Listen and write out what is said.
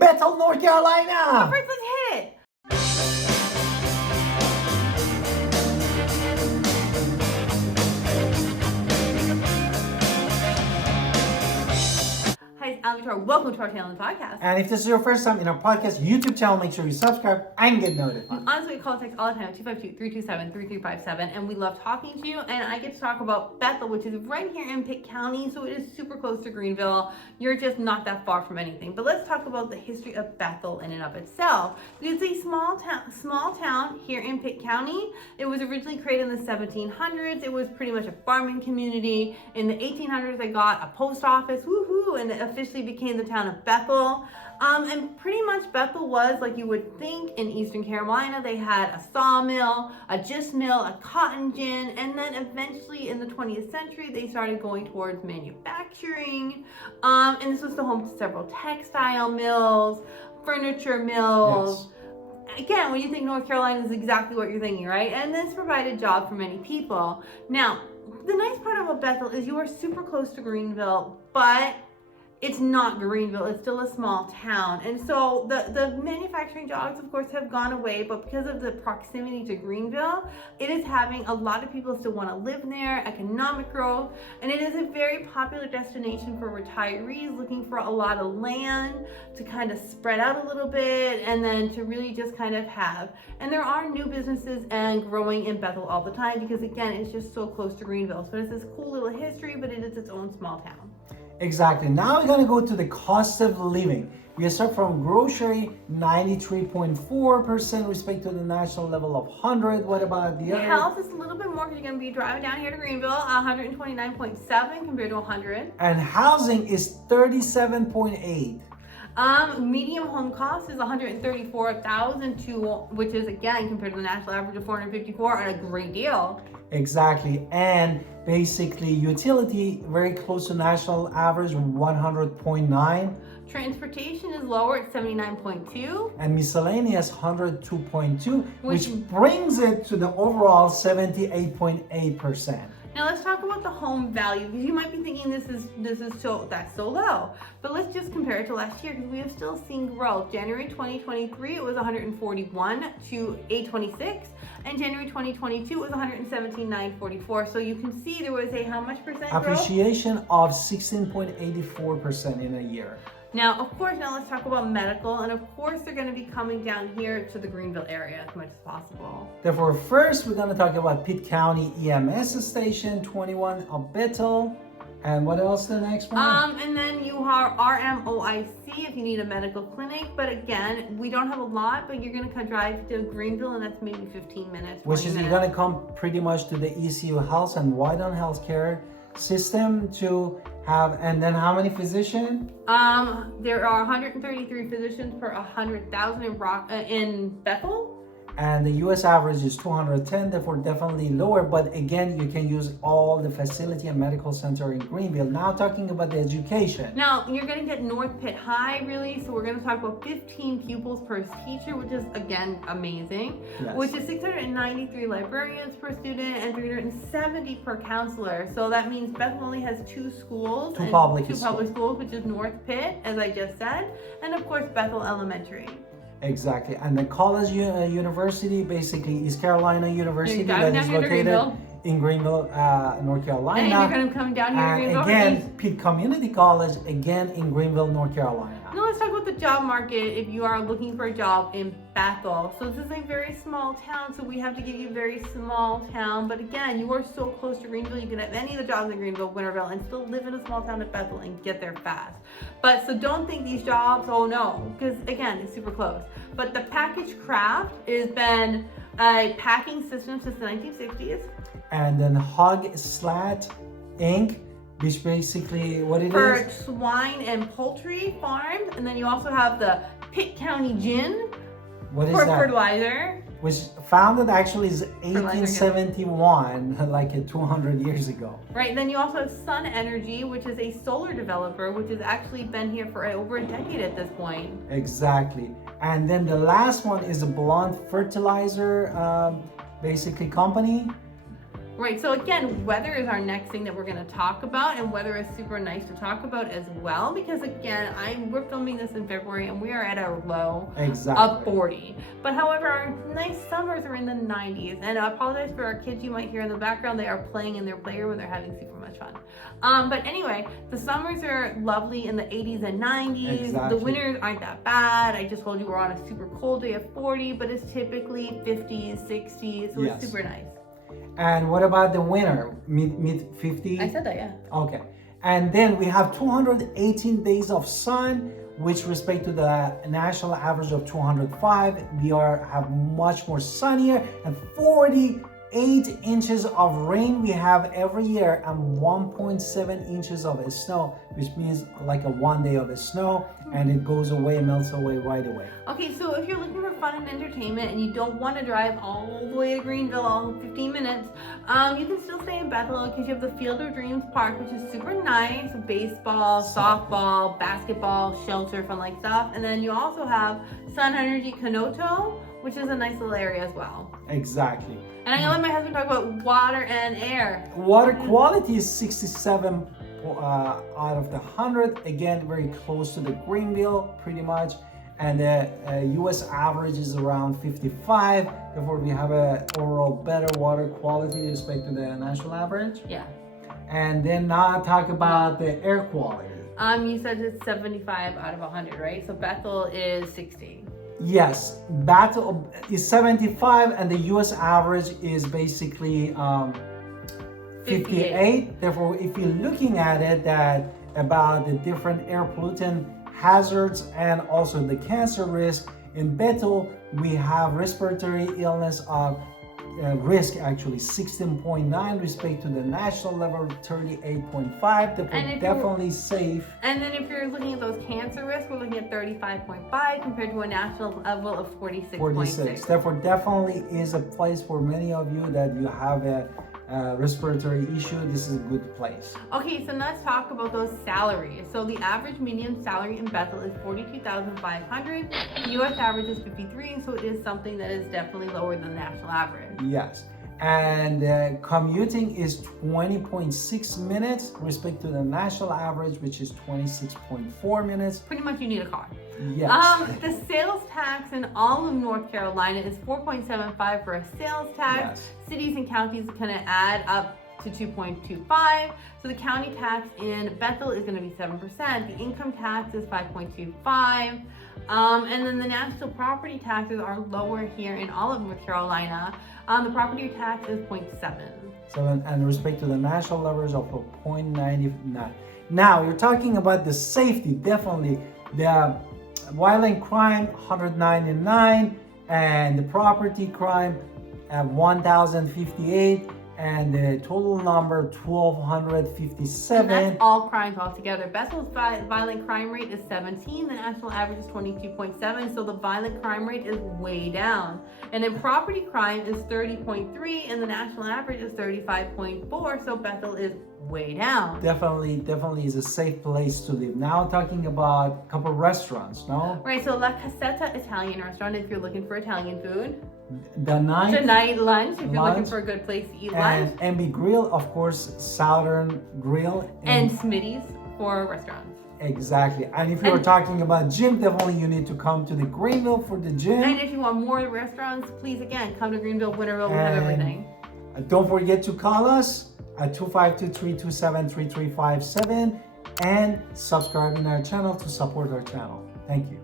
Bethel, North Carolina. First, let's hit it. Hi, it's Victoria. Welcome to our Talent Podcast. And if this is your first time in our podcast YouTube channel, make sure you subscribe and get notified. Honestly, we call text all the time at 252-327-3357, and we love talking to you. And I get to talk about Bethel, which is right here in Pitt County, so it is super close to Greenville. You're just not that far from anything. But let's talk about the history of Bethel in and of itself. It's a small town here in Pitt County. It was originally created in the 1700s. It was pretty much a farming community. In the 1800s, they got a post office, woohoo, and it officially became the town of Bethel. And pretty much Bethel was like you would think in Eastern Carolina. They had a sawmill, a grist mill, a cotton gin, and then eventually in the 20th century they started going towards manufacturing. And this was the home to several textile mills, furniture mills. Yes. Again, when you think North Carolina, is exactly what you're thinking, right? And this provided jobs for many people. Now, the nice part about Bethel is you are super close to Greenville, but it's not Greenville, it's still a small town. And so the manufacturing jobs, of course, have gone away, but because of the proximity to Greenville, it is having a lot of people still want to live there, economic growth, and it is a very popular destination for retirees looking for a lot of land to kind of spread out a little bit and then to really just kind of have. And there are new businesses and growing in Bethel all the time because, again, it's just so close to Greenville. So it's this cool little history, but it is its own small town. Exactly. Now we're going to go to the cost of living. We start from grocery, 93.4% respect to the national level of 100. What about the other? Health is a little bit more because you're going to be driving down here to Greenville, 129.7 compared to 100. And housing is 37.8. Medium home cost is 134,000 which is again compared to the national average of 454, a great deal. Exactly. And basically utility very close to national average, 100.9. Transportation is lower at 79.2. And miscellaneous 102.2, which brings it to the overall 78.8%. Now let's talk about the home value, because you might be thinking that's so low. But let's just compare it to last year, because we have still seen growth. January 2023 it was 141 to 826, and January 2022 it was 117,944. So you can see there was a how much percent growth? Appreciation of 16.84% in a year. Now, of course, let's talk about medical, and of course they're going to be coming down here to the Greenville area as much as possible. Therefore, first we're going to talk about Pitt County EMS Station 21 of Bethel. And what else the next one? And then you have RMOIC if you need a medical clinic. But again, we don't have a lot, but you're going to drive to Greenville, and that's maybe 15 minutes. Which is you're going to come pretty much to the ECU Health and Wyden Healthcare system to have. And then how many physicians? There are 133 physicians per 100,000 in Bethel. And the US average is 210, therefore definitely lower. But again, you can use all the facility and medical center in Greenville. Now talking about the education. Now you're going to get North Pitt High, really. So we're going to talk about 15 pupils per teacher, which is again amazing. Yes. Which is 693 librarians per student and 370 per counselor. So that means Bethel only has two schools. Two public schools, which is North Pitt, as I just said, and of course Bethel Elementary. Exactly. And the college university, basically East Carolina University, that is located in Greenville, North Carolina. And you're going to come down here to Greenville. And again, Pitt Community College, again in Greenville, North Carolina. Now let's talk about the job market if you are looking for a job in Bethel. So this is a very small town, so we have to give you a very small town. But again, you are so close to Greenville, you can have any of the jobs in Greenville, Winterville, and still live in a small town of Bethel and get there fast. But so don't think these jobs, oh no, because again, it's super close. But the package craft has been a packing system since the 1960s. And then Hog Slat Inc., which basically what it for is? swine and poultry farms. And then you also have the Pitt County Gin what is for that? fertilizer. Which founded actually is 1871, like 200 years ago. Right, then you also have Sun Energy, which is a solar developer, which has actually been here for over a decade at this point. Exactly. And then the last one is a Blunt Fertilizer, basically company. Right, so again, weather is our next thing that we're going to talk about, and weather is super nice to talk about as well, because again, we're filming this in February and we are at a low of 40. But however, our nice summers are in the 90s, and I apologize for our kids you might hear in the background. They are playing in their playroom and they're having super much fun. But anyway, the summers are lovely in the 80s and 90s. Exactly. The winters aren't that bad. I just told you we're on a super cold day of 40, but it's typically 50s, 60s, so it's super nice. And what about the winter? Mid 50? I said that, yeah. Okay. And then we have 218 days of sun, which respect to the national average of 205. We have much more sunnier, and 48 inches of rain we have every year, and 1.7 inches of snow, which means like a 1 day of snow, and it goes away, melts away right away. Okay, so if you're looking for fun and entertainment and you don't want to drive all the way to Greenville, all 15 minutes, you can still stay in Bethel because you have the Field of Dreams Park, which is super nice. Baseball, softball, basketball, shelter, fun like stuff. And then you also have Sun Energy Kanoto, which is a nice little area as well. Exactly. And I'm gonna let my husband talk about water and air. Water quality is 67 out of the 100. Again, very close to the Greenville, pretty much. And the U.S. average is around 55. Therefore, we have a overall better water quality with respect to the national average. Yeah. And then now talk about the air quality. You said it's 75 out of 100, right? So Bethel is 60. Yes, Bethel is 75, and the U.S. average is basically 58. Therefore, if you're looking at it, that about the different air pollutant hazards and also the cancer risk in Bethel, we have respiratory illness of risk actually 16.9 respect to the national level 38.5. Definitely safe. And then if you're looking at those cancer risks, we're looking at 35.5 compared to a national level of 46.6. Therefore, definitely is a place for many of you that you have a respiratory issue. This is a good place. Okay, so let's talk about those salaries. So the average median salary in Bethel is $42,500. The U.S. average is 53, so it is something that is definitely lower than the national average. Yes, and commuting is 20.6 minutes respect to the national average, which is 26.4 minutes. Pretty much you need a car. Yes. The sales tax in all of North Carolina is 4.75 for a sales tax. Yes. Cities and counties are going to add up to 2.25. So the county tax in Bethel is going to be 7%. The income tax is 5.25. And then the national property taxes are lower here in all of North Carolina. The property tax is 0.7. And respect to the national levels of 0.99. Now you're talking about the safety. Definitely the violent crime 199, and the property crime at 1058, and the total number 1257. And that's all crimes altogether. Bethel's violent crime rate is 17. The national average is 22.7. So the violent crime rate is way down. And then property crime is 30.3, and the national average is 35.4. So Bethel is way down. Definitely is a safe place to live. Now talking about a couple restaurants, no? Right, so La Casetta Italian restaurant if you're looking for Italian food. The night lunch if you're looking for a good place to eat lunch. And MB Grill, of course, Southern Grill. And Smitty's for restaurants. Exactly. And if you're talking about gym, definitely you need to come to the Greenville for the gym. And if you want more restaurants, please again, come to Greenville, Winterville, we have everything. Don't forget to call us at 252-327-3357 and subscribe in our channel to support our channel. Thank you.